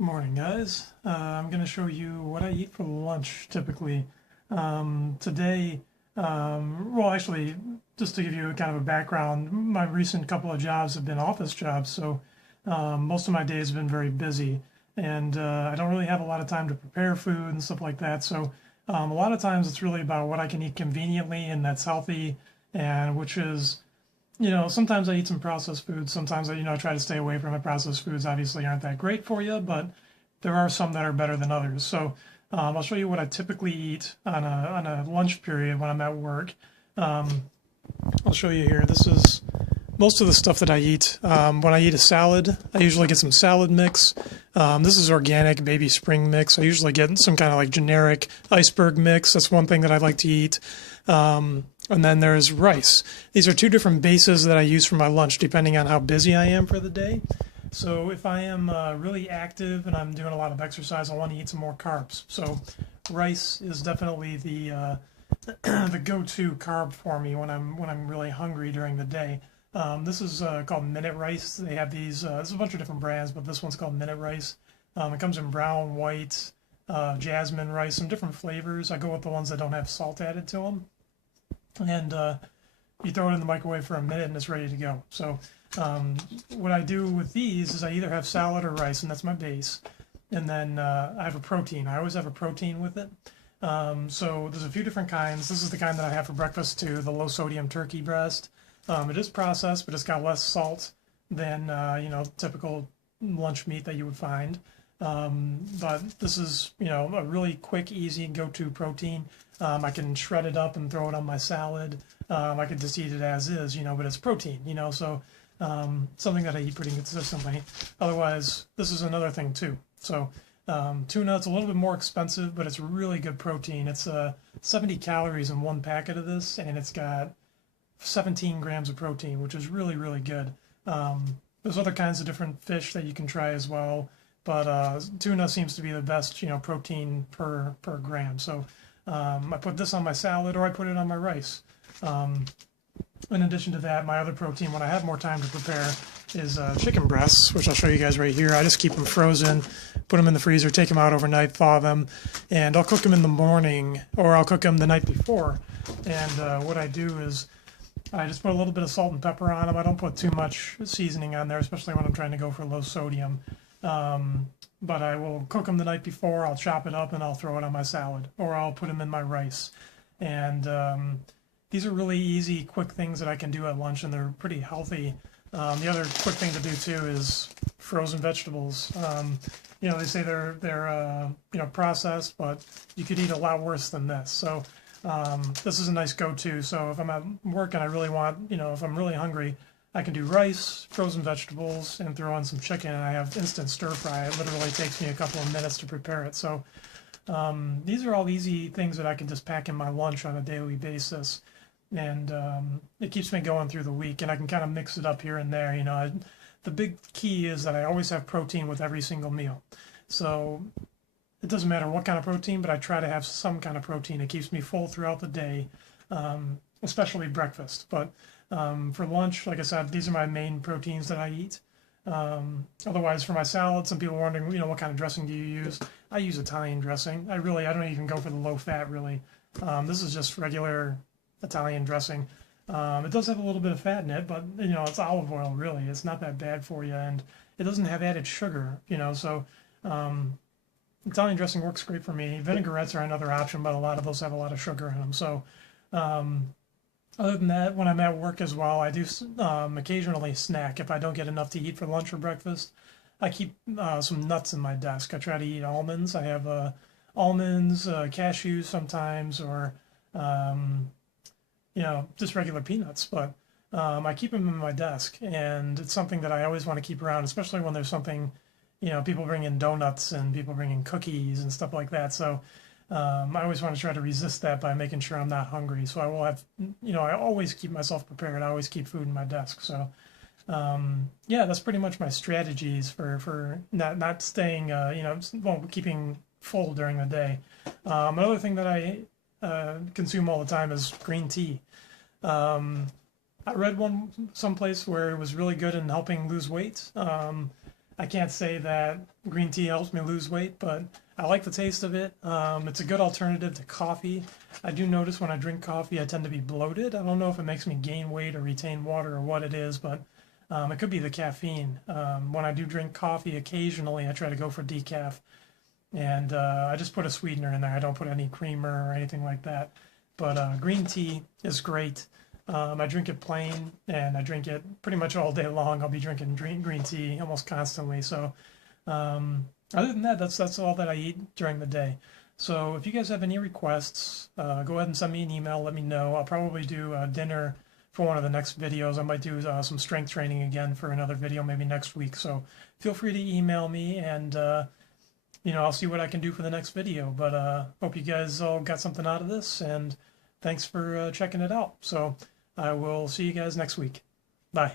Morning, guys. I'm going to show you what I eat for lunch typically. Today, well, actually, just to give you kind of a background, my recent couple of jobs have been office jobs, so most of my days have been very busy, and I don't really have a lot of time to prepare food and stuff like that. So a lot of times it's really about what I can eat conveniently and that's healthy, and which is sometimes I eat some processed foods. Sometimes I try to stay away from it. Processed foods obviously aren't that great for you, but there are some that are better than others. So I'll show you what I typically eat on a lunch period when I'm at work. Um, I'll show you here. This is most of the stuff that I eat. When I eat a salad, I usually get some salad mix. This is organic baby spring mix. I usually get some kind of like generic iceberg mix. That's one thing that I like to eat. And then there's rice. These are two different bases that I use for my lunch depending on how busy I am for the day. So if I am really active and I'm doing a lot of exercise, I want to eat some more carbs. So rice is definitely the the go-to carb for me when I'm really hungry during the day. This is called Minute Rice. They have these. There's a bunch of different brands, but this one's called Minute Rice. It comes in brown, white, jasmine rice, some different flavors. I go with the ones that don't have salt added to them, and you throw it in the microwave for a minute and it's ready to go. So what I do with these is I either have salad or rice, and that's my base, and then I have a protein. I always have a protein with it. So there's a few different kinds. This is the kind that I have for breakfast too, the low sodium turkey breast. It is processed, but it's got less salt than typical lunch meat that you would find. But this is a really quick, easy go-to protein. I can shred it up and throw it on my salad. I could just eat it as is, but it's protein, so something that I eat pretty consistently. Otherwise, this is another thing too. So tuna, it's a little bit more expensive, but it's really good protein. It's 70 calories in one packet of this, and it's got 17 grams of protein, which is really, really good. There's other kinds of different fish that you can try as well, but tuna seems to be the best, protein per gram. So I put this on my salad or I put it on my rice. In addition to that, my other protein, when I have more time to prepare, is chicken breasts, which I'll show you guys right here. I just keep them frozen, put them in the freezer, take them out overnight, thaw them, and I'll cook them in the morning, or I'll cook them the night before. And what I do is I just put a little bit of salt and pepper on them. I don't put too much seasoning on there, especially when I'm trying to go for low sodium. But I will cook them the night before. I'll chop it up and I'll throw it on my salad, or I'll put them in my rice. And these are really easy, quick things that I can do at lunch, and they're pretty healthy. The other quick thing to do too is frozen vegetables. They say they're processed, but you could eat a lot worse than this. So this is a nice go-to. So if I'm at work and I really want, if I'm really hungry, I can do rice, frozen vegetables, and throw on some chicken, and I have instant stir fry. It literally takes me a couple of minutes to prepare it. So these are all easy things that I can just pack in my lunch on a daily basis, and it keeps me going through the week, and I can kind of mix it up here and there. The big key is that I always have protein with every single meal. So it doesn't matter what kind of protein, but I try to have some kind of protein. It keeps me full throughout the day, especially breakfast. But for lunch, like I said, these are my main proteins that I eat. Otherwise, for my salad, some people are wondering, what kind of dressing do you use? I use Italian dressing. I don't even go for the low fat, really. This is just regular Italian dressing. It does have a little bit of fat in it, but, it's olive oil, really. It's not that bad for you, and it doesn't have added sugar, so Italian dressing works great for me. Vinaigrettes are another option, but a lot of those have a lot of sugar in them. So other than that, when I'm at work as well, I do occasionally snack. If I don't get enough to eat for lunch or breakfast, I keep some nuts in my desk. I try to eat almonds. I have almonds, cashews sometimes, or just regular peanuts. But I keep them in my desk, and it's something that I always want to keep around, especially when there's something, people bring in donuts and people bring in cookies and stuff like that. So I always want to try to resist that by making sure I'm not hungry. So I will have, I always keep myself prepared. I always keep food in my desk. So yeah, that's pretty much my strategies for not staying, keeping full during the day. Another thing that I consume all the time is green tea. I read someplace where it was really good in helping lose weight. I can't say that green tea helps me lose weight, but I like the taste of it. It's a good alternative to coffee. I do notice when I drink coffee, I tend to be bloated. I don't know if it makes me gain weight or retain water or what it is, but it could be the caffeine. When I do drink coffee, occasionally I try to go for decaf, and I just put a sweetener in there. I don't put any creamer or anything like that. But green tea is great. I drink it plain, and I drink it pretty much all day long. I'll be drinking green tea almost constantly. So other than that, that's all that I eat during the day. So if you guys have any requests, go ahead and send me an email. Let me know. I'll probably do dinner for one of the next videos. I might do some strength training again for another video, maybe next week. So feel free to email me, and I'll see what I can do for the next video. But hope you guys all got something out of this, and thanks for checking it out. So I will see you guys next week. Bye.